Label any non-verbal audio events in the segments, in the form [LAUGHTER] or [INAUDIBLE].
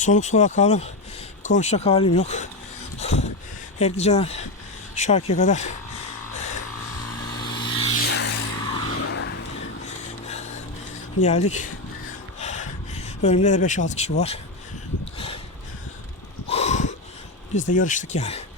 Soluk solak kaldım. Konuşacak halim yok. Erdican'a şarkıya kadar geldik. Önümde de 5-6 kişi var. Biz de yarıştık yani.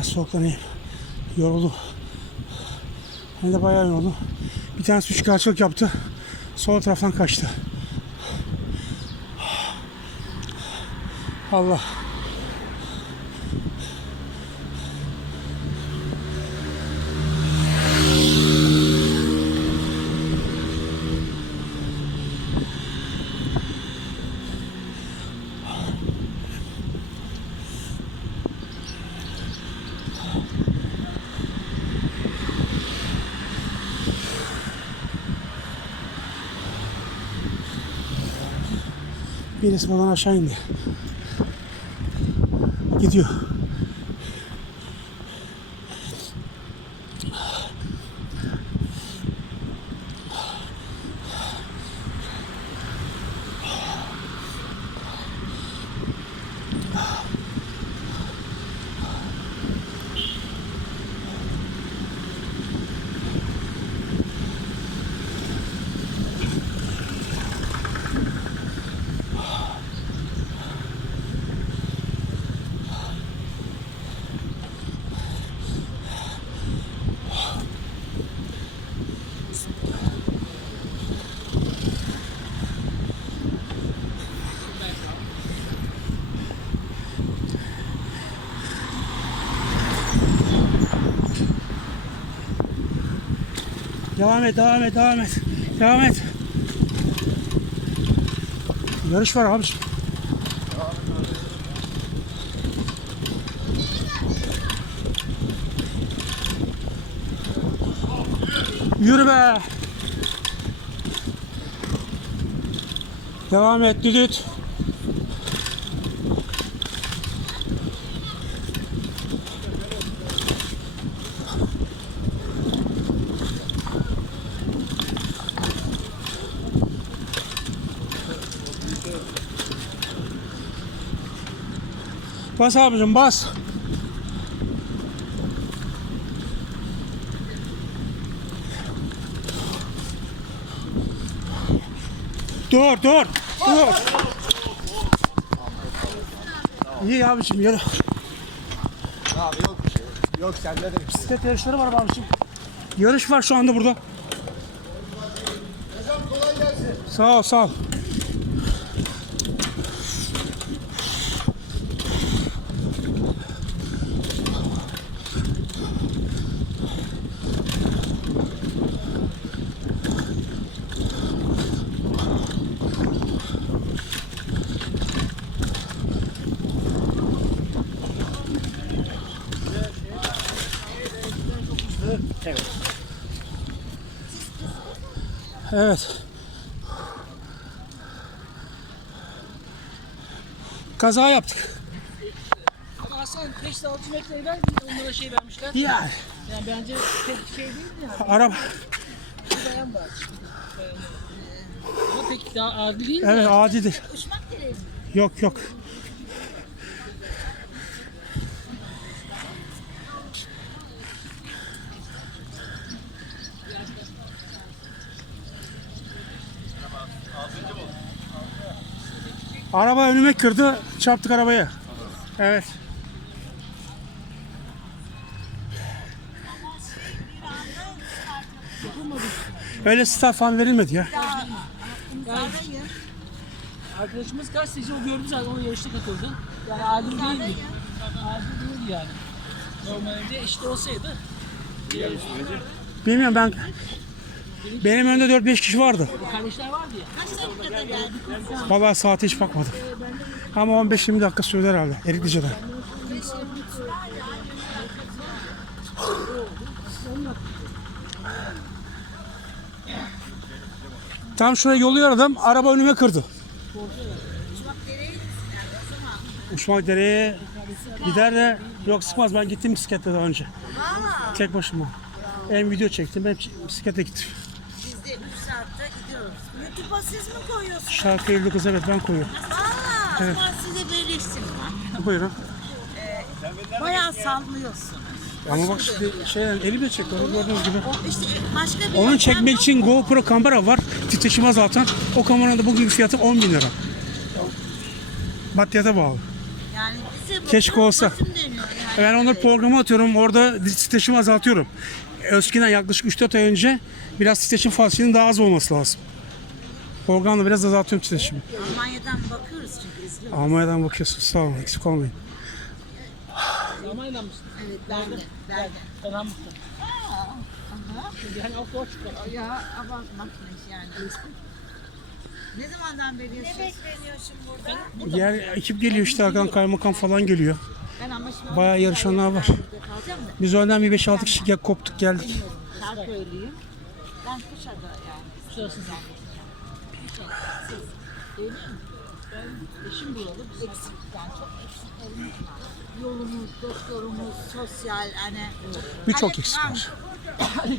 Biraz soluklanayım. Yoruldum. Ben de bayağı yoruldum. Bir tanesi üç karşılık yaptı. Sol taraftan kaçtı. Allah. Birisi buradan aşağı indi. Gidiyor. Devam et, devam et, devam et. Devam et. Yarış var abi. Yürü be. Devam et düdüt. Bas abicim bas. Dur dur dur. İyi abicim yürü. Abi yok bir şey. Yok sende de bir şey. Bisiklet yarışları var abicim. Yarış var şu anda burada. Sağ ol sağ ol. Evet. Kaza yaptık. Ama Hasan 5-6 metre ver onlara şey vermişler. Yani Yani bence pek şey değil yani. araba Bir bayan var. Ama pek daha adil değil mi? evet adidir. Yok yok. Araba önüme kırdı, çarptık arabaya. Evet. Öyle start falan verilmedi ya. Arkadaşımız gazeteci o gördü zaten onu yarışta katıldı. Yani adil değildi. Adil değildi yani. Normalde eşit olsaydı Bilmiyorum ben benim önümde 4-5 kişi vardı. kardeşler vardı ya. Vallahi saate hiç bakmadım. Ama 15-20 dakika sürdü herhalde Eriklice'den. Tam şuraya yoluyor adam. Araba önüme kırdı. Uçmak dereye gider de yok sıkmaz. Ben gittim bisikletle daha önce. Tek başıma. Hem video çektim hem bisikletle gittim. Biz de 3 saatte gidiyoruz. YouTube'a siz mi koyuyorsunuz? Şarkı 59 evet ben koyuyorum. Valla evet. ben size böyle isim var. Buyurun. Bayağı sallıyorsun. Ama bak şimdi şey elimle çekiyor gördüğünüz gibi. O işte başka bir Onu çekmek yok. için GoPro kamera var. Titreşim azaltan. O kameranın da bugün fiyatı 10 bin lira. Maddiyata bağlı. Yani bize Keşke olsa. yani. Ben onları programa atıyorum. Orada titreşimi azaltıyorum. Eskiden yaklaşık 3-4 ay önce biraz titreşim fasilinin daha az olması lazım. Programda biraz azaltıyorum titreşimi. Almanya'dan bakıyoruz çünkü izliyoruz. Almanya'dan bakıyorsun. Sağ olun. Eksik olmayın. Almanya'dan mısın? Evet ben de. Ben de. Ben Hamburg'dan. Yani o. Ya abartmakmış yani. Ne zamandan beri yaşıyorsun? Ne bekleniyorsun burada? Diğer ekip geliyor işte arkadan kaymakam falan geliyor. Ben ama şimdi Bayağı yarışanlar var. kalacağım da. Biz önden bir 5-6 kişi koptuk geldik. Şarköylüyüm. Ben Kuşada yani. Şurası zaten. Mi? Ben eşim buralı. Biz eksik yani çok eksiklerimiz var. Yolumuz, doktorumuz, sosyal hani. Birçok Hani eksik var. [LAUGHS]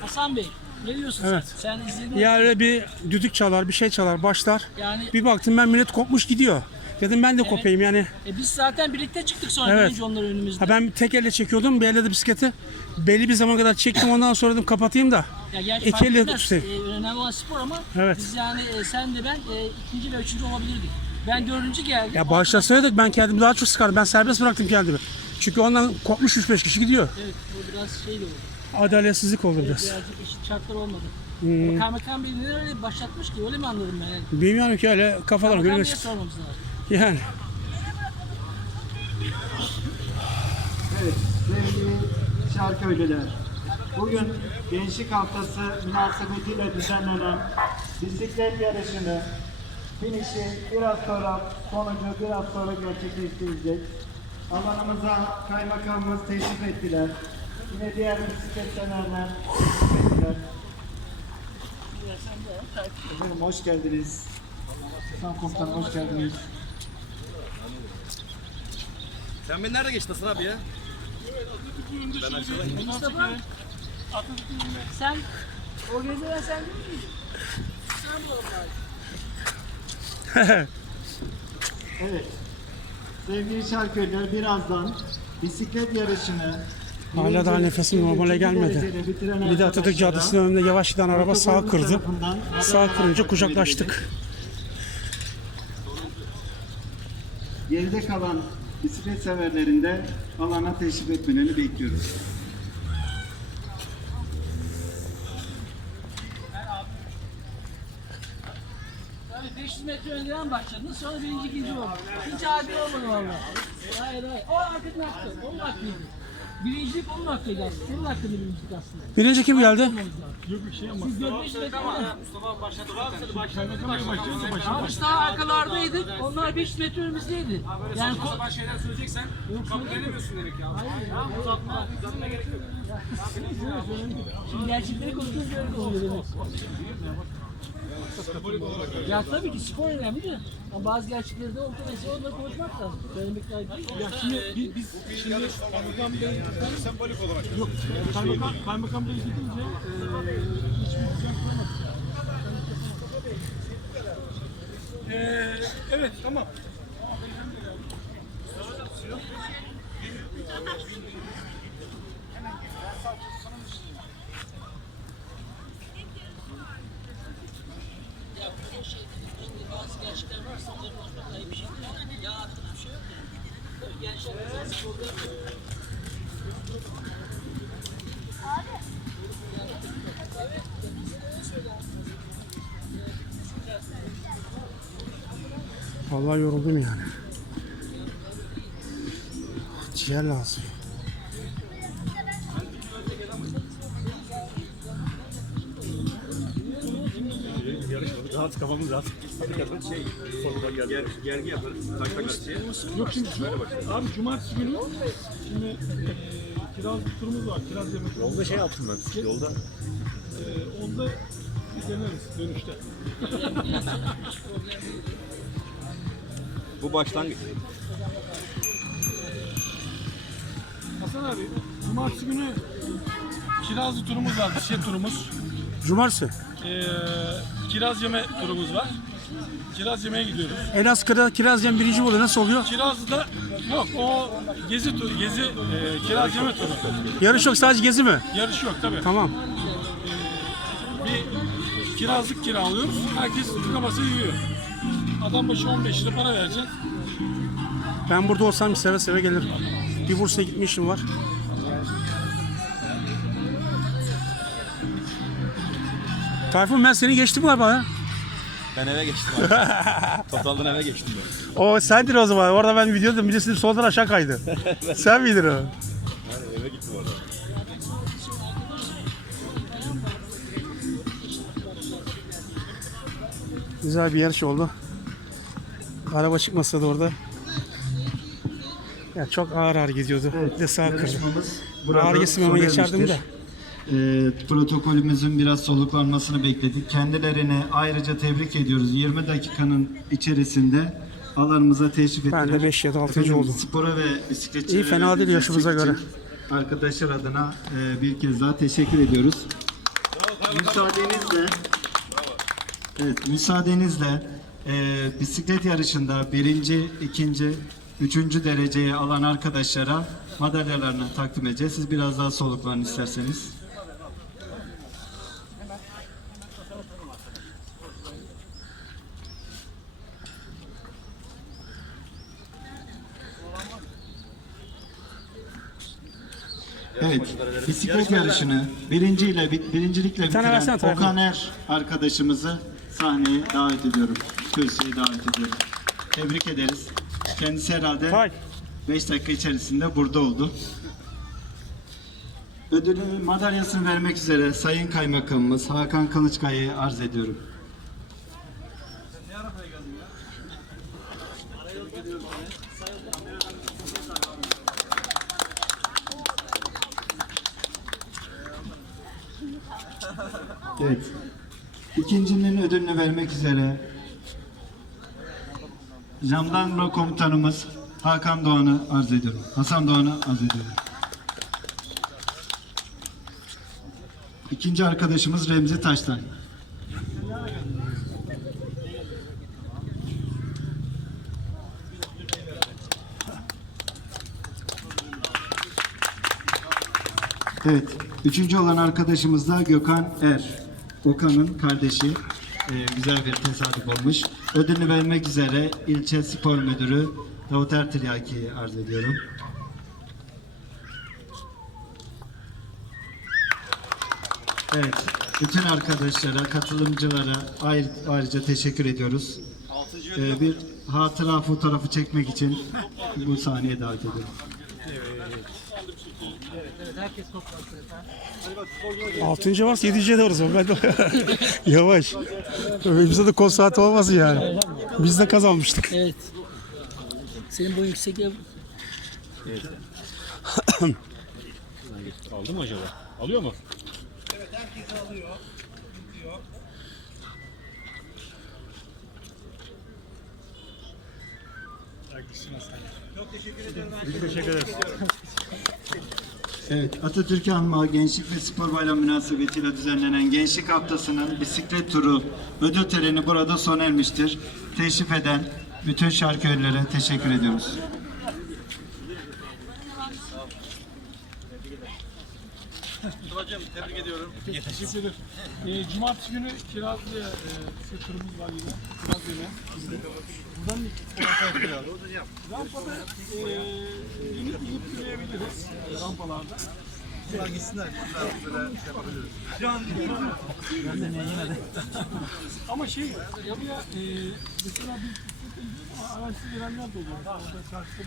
Hasan Bey, ne diyorsun Evet. sen? Sen izledin mi? Ya öyle bir düdük çalar, bir şey çalar, başlar. Yani Bir baktım ben millet kopmuş gidiyor. Dedim ben de kopayım yani. e, biz zaten birlikte çıktık sonra Evet. birinci onlar önümüzde. Ha ben tek elle çekiyordum, bir elle de bisikleti. Belli bir zaman kadar çektim ondan sonra dedim kapatayım da. Ya gerçi İki fark elle etmez. tutayım. E, önemli olan spor ama Evet. biz yani e, sen de ben e, ikinci ve üçüncü olabilirdik. Ben dördüncü geldim. Ya söyledik ben kendimi daha çok sıkardım. Ben serbest bıraktım kendimi. Çünkü ondan kopmuş 3-5 kişi gidiyor. Evet bu biraz şey de oldu. Adaletsizlik oldu biraz. Birazcık eşit şartlar olmadı. Hmm. Kaymakam Bey neden öyle başlatmış ki öyle mi anladım ben yani? Bilmiyorum ki öyle kafalarına göre Kaymakam Bey'e geçti. sormamız lazım. Yani. Evet sevgili Şarköylüler. Bugün Gençlik Haftası münasebetiyle düzenlenen bisiklet yarışını finişi biraz sonra sonucu biraz sonra gerçekleştirecek. Alanımıza kaymakamımız teşrif ettiler. Yine diğer bisiklet severler teşrif ettiler. Efendim hoş geldiniz. Hasan Komutanım hoş geldiniz. Sen beni nerede geçtin Hasan abi ya? Mustafa sen organize sen değil miydin? [LAUGHS] Evet. Sevgili Şarköylüler birazdan bisiklet yarışını Hala daha nefesim normale gelmedi. Bir de Atatürk Caddesi'nin önünde yavaş giden araba sağ kırdı. Sağ kırınca kucaklaştık. Geride kalan bisiklet severlerin de alana teşrif etmelerini bekliyoruz. Tabii 500 metre önceden başladın sonra birinci ikinci oldu. Hiç adil olmadı valla. Hayır hayır. O hakkın hakkı. Onun hakkıydı. Birincilik onun hakkıydı aslında. Senin hakkında birincilik aslında. Birinci kim geldi? Siz 4-5 metre Abi işte daha arkalardaydık. Onlar 5 metre önümüzdeydi. Yani ko- Sabah şeyler söyleyeceksen kabul edemiyorsun demek ya. [LAUGHS] Şimdi gerçekleri konuşuyoruz böyle oluyor demek. Ya tabii ki spor önemli de. Ama bazı gerçekleri de orta mesele onunla konuşmak lazım. Söylemek lazım. Ya şimdi biz, biz şimdi Kaymakam Bey sembolik olarak yok. Kaymakam, Kaymakam Bey gidince eee hiçbir düzen kuramadık. evet tamam. Ya bu şey şimdi bazı gençler varsa onları konuşmak ayıp bir şey değil. Ya artık bir şey yok ya. Tabii gençler mesela sporda Vallahi yoruldum yani. Ciğer lazım. Rahat kafamız rahat. Şey, sonunda Ger, gergi yaparız. Karşıda karşıya. Yok şimdi şu, abi cumartesi günü şimdi eee kiraz turumuz var. Kiraz yemek. Yolda şey yaptım ben. Yolda. Ee, onda bir deneriz dönüşte. Bu başlangıç. Hasan abi, cumartesi günü kirazlı turumuz var, dişe turumuz. Cumartesi. Ee, kiraz yeme turumuz var. Kiraz yemeye gidiyoruz. Elazığ'da Kirazcan birinci oluyor. Nasıl oluyor? Kirazlı'da yok o gezi tur, gezi e, kiraz yeme turu. Yarış yok sadece gezi mi? Yarış yok tabii. Tamam. Bir kirazlık kiralıyoruz. Herkes tıka basa yiyor. Adam başı 15 lira para verecek. Ben burada olsam seve seve gelirim. Bir Bursa'ya gitmişim var. Tayfun ben seni geçtim galiba ya. Ben eve geçtim abi. [LAUGHS] Totaldan eve geçtim ben. O sendir o zaman. Orada ben videoda birisi soldan aşağı kaydı. [LAUGHS] Sen miydin o? Yani eve gittim orada. Güzel bir yarış oldu. Araba çıkmasa da orada. Ya çok ağır ağır gidiyordu. bir de sağ kırdı. Ağır gitsin ama geçerdim de. Ee, protokolümüzün biraz soluklanmasını bekledik. Kendilerini ayrıca tebrik ediyoruz. 20 dakikanın içerisinde alanımıza teşrif ettiler. Ben de beş ya da altıncı Efendim, oldum. Spora ve bisikletçilere İyi, fena değil yaşımıza göre. Arkadaşlar adına e, bir kez daha teşekkür ediyoruz. Müsaadenizle Evet, müsaadenizle e, bisiklet yarışında birinci, ikinci, üçüncü dereceyi alan arkadaşlara madalyalarını takdim edeceğiz. Siz biraz daha soluklanın isterseniz. Evet, bisiklet yarışını birinci ile birincilikle tane versene bitiren Tayfun. Okan Er arkadaşımızı sahneye davet ediyorum. Kürsüye davet ediyorum. Tebrik ederiz. Kendisi herhalde Hay. 5 dakika içerisinde burada oldu. Ödülün madalyasını vermek üzere Sayın Kaymakamımız Hakan Kılıçkaya'yı arz ediyorum. Evet. İkincinin ödülünü vermek üzere Jandarma komutanımız Hakan Doğan'ı arz ediyorum. Hasan Doğan'ı arz ediyorum. İkinci arkadaşımız Remzi Taştan. Evet. Üçüncü olan arkadaşımız da Gökhan Er. Okan'ın kardeşi. Ee, güzel bir tesadüf olmuş. Ödülünü vermek üzere ilçe spor müdürü Davut Ertilyaki'yi arz ediyorum. Evet. Bütün arkadaşlara, katılımcılara ayrı, ayrıca teşekkür ediyoruz. Ee, bir hatıra fotoğrafı çekmek için bu sahneye davet ediyorum. Altıncı varsa yedinci de varız. Ben de... [LAUGHS] Yavaş. Bize de kol saati olmasın yani. Biz de kazanmıştık. Evet. Senin boyun yüksek ya. [CLEARS THROAT] Aldı mı acaba? Alıyor mu? Evet, Atatürk Anma Gençlik ve Spor Bayramı münasebetiyle düzenlenen Gençlik Haftası'nın bisiklet turu ödül töreni burada sona ermiştir. Teşrif eden bütün şarkölere teşekkür ediyoruz. Teşekkür ederim. Ee, cumartesi günü kirazlı e, bir turumuz var yine. Kiraz yeme. Buradan Rampada e, inip inip yürüyebiliriz. e, Rampalarda. Ama şey ya bir e, mesela bir ama araçsız gelenler de oluyor. Orada karşıda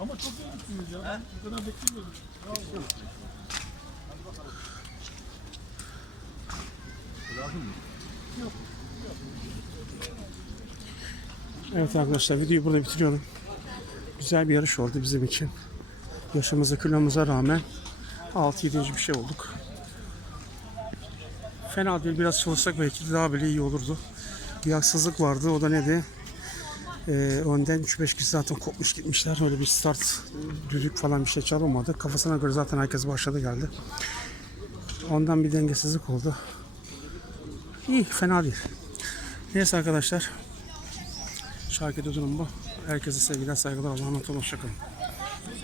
Ama çok iyi Ben bu. Evet arkadaşlar videoyu burada bitiriyorum. Güzel bir yarış oldu bizim için. Yaşımıza kilomuza rağmen 6-7. bir şey olduk. Fena değil biraz çalışsak belki daha bile iyi olurdu. Bir haksızlık vardı o da neydi? Ee, önden 3-5 kişi zaten kopmuş gitmişler. Öyle bir start düdük falan bir şey çalınmadı. Kafasına göre zaten herkes başladı geldi. Ondan bir dengesizlik oldu. İyi fena değil. Neyse arkadaşlar Şarkıda durum bu. Herkese sevgiler, saygılar. Allah'a emanet olun. Hoşçakalın.